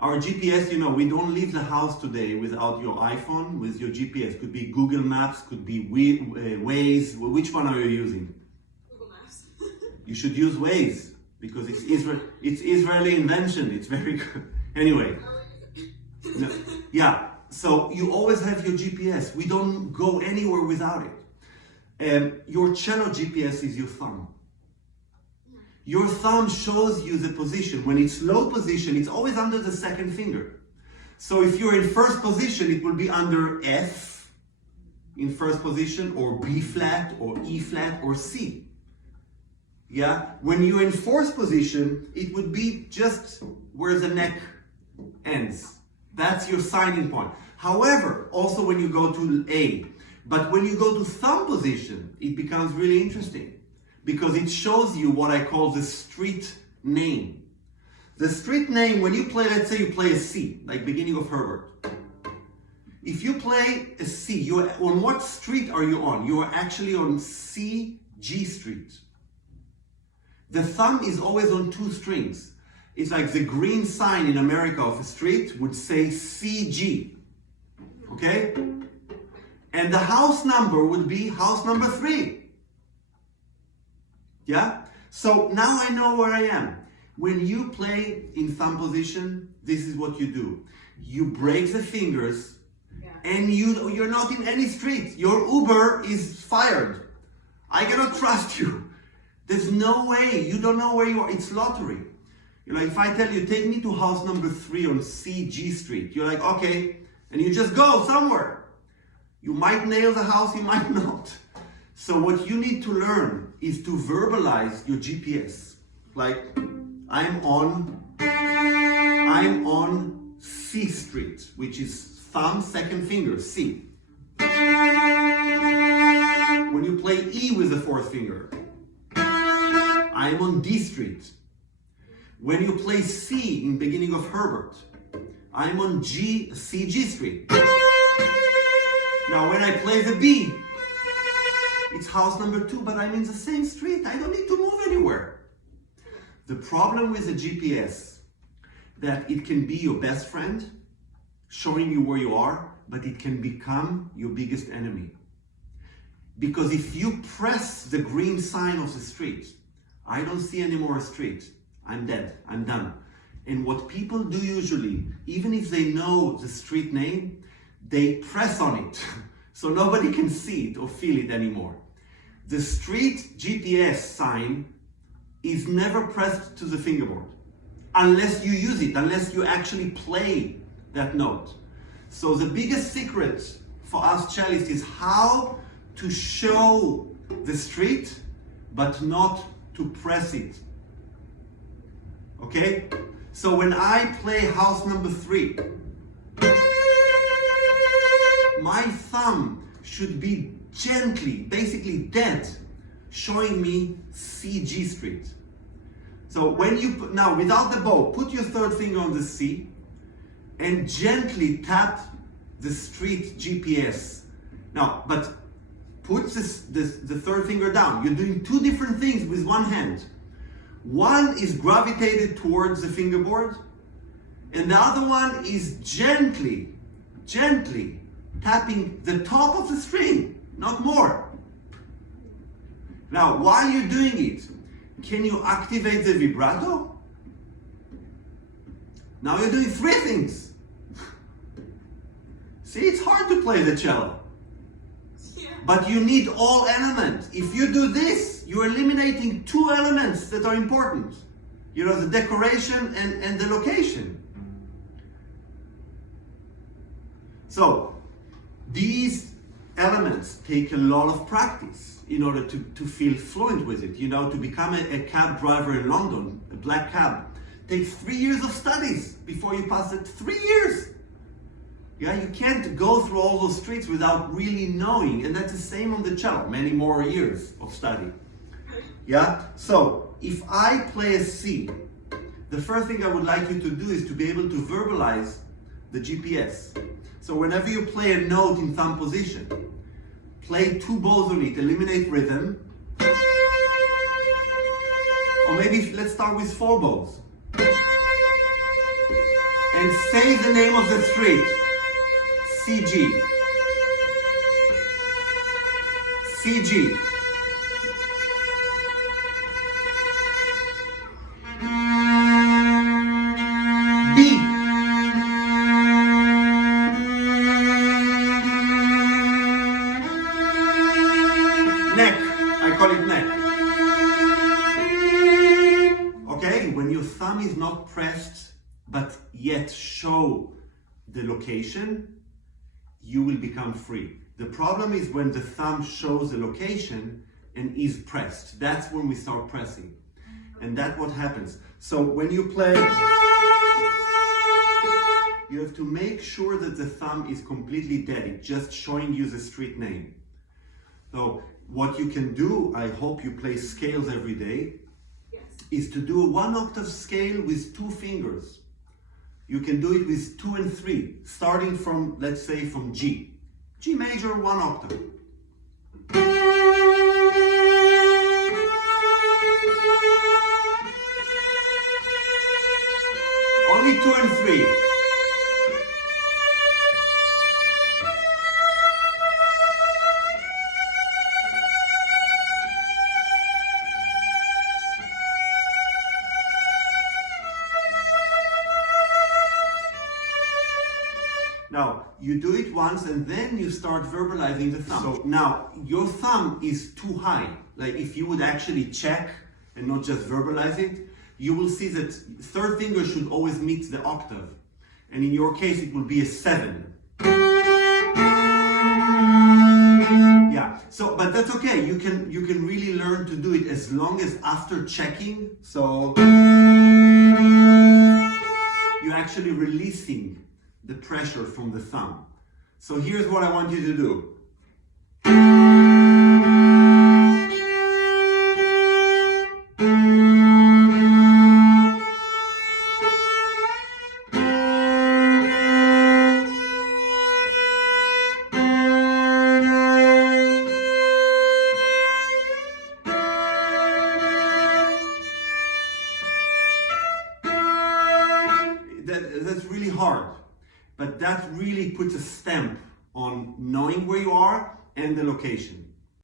Our GPS, you know, we don't leave the house today without your iPhone, with your GPS. Could be Google Maps, could be Waze. Which one are you using? Google Maps. You should use Waze because it's Israeli invention. It's very good. Anyway, no, yeah. So you always have your GPS. We don't go anywhere without it. Your cello GPS is your thumb. Your thumb shows you the position. When it's low position, it's always under the second finger. So if you're in first position, it will be under F in first position, or B flat, or E flat, or C. Yeah? When you're in fourth position, it would be just where the neck ends. That's your signing point. However, also when you go to A, but when you go to thumb position, it becomes really interesting, because it shows you what I call the street name. The street name, when you play, let's say you play a C, like beginning of Herbert. If you play a C, you're on what street are you on? You are actually on C, G street. The thumb is always on two strings. It's like the green sign in America of a street would say CG. Okay? And the house number would be house number 3. Yeah? So now I know where I am. When you play in thumb position, this is what you do. You break the fingers, and you're not in any street. Your Uber is fired. I cannot trust you. There's no way. You don't know where you are. It's lottery. You know, if I tell you, take me to house number 3 on CG Street, you're like, okay, and you just go somewhere. You might nail the house, you might not. So what you need to learn is to verbalize your GPS. Like, I'm on C Street, which is thumb, second finger, C. When you play E with the fourth finger, I'm on D Street. When you play C in beginning of Herbert, I'm on CG Street. Now when I play the B, it's house number 2, but I'm in the same street. I don't need to move anywhere. The problem with the GPS, that it can be your best friend, showing you where you are, but it can become your biggest enemy. Because if you press the green sign of the street, I don't see any more a street. I'm dead, I'm done. And what people do usually, even if they know the street name, they press on it. So nobody can see it or feel it anymore. The street GPS sign is never pressed to the fingerboard unless you use it, unless you actually play that note. So the biggest secret for us cellists is how to show the street but not to press it. Okay? So when I play house number 3, my thumb should be gently, basically dead, showing me CG Street. So when you, now without the bow, put your third finger on the C and gently tap the street GPS. Now, but put the third finger down. You're doing 2 different things with one hand. One is gravitated towards the fingerboard, and the other one is gently tapping the top of the string, not more. Now, while you're doing it, can you activate the vibrato? Now you're doing 3 things. See, it's hard to play the cello. But you need all elements. If you do this, you're eliminating 2 elements that are important. You know, the decoration and the location. So, these elements take a lot of practice in order to feel fluent with it. You know, to become a cab driver in London, a black cab, takes 3 years of studies before you pass it. 3 years! Yeah, you can't go through all those streets without really knowing, and that's the same on the cello, many more years of study. Yeah, so if I play a C, the first thing I would like you to do is to be able to verbalize the GPS. So whenever you play a note in thumb position, play 2 bows on it, eliminate rhythm, or maybe let's start with 4 bows. and say the name of the street. CG. CG. B. Neck. I call it neck. Okay, when your thumb is not pressed but yet show the location, you will become free. The problem is when the thumb shows the location and is pressed. That's when we start pressing. And that's what happens. So when you play, you have to make sure that the thumb is completely dead. It's just showing you the street name. So what you can do, I hope you play scales every day, is to do a 1 octave scale with 2 fingers. You can do it with 2 and 3, starting from, let's say, from G. G major, 1 octave. Only 2 and 3. Now, you do it once and then you start verbalizing the thumb. So now, your thumb is too high. Like if you would actually check and not just verbalize it, you will see that third finger should always meet the octave. And in your case, it will be a 7. Yeah, so, but that's okay. You can really learn to do it as long as after checking, so you're actually releasing the pressure from the thumb. So here's what I want you to do. That's really hard. But that really puts a stamp on knowing where you are and the location.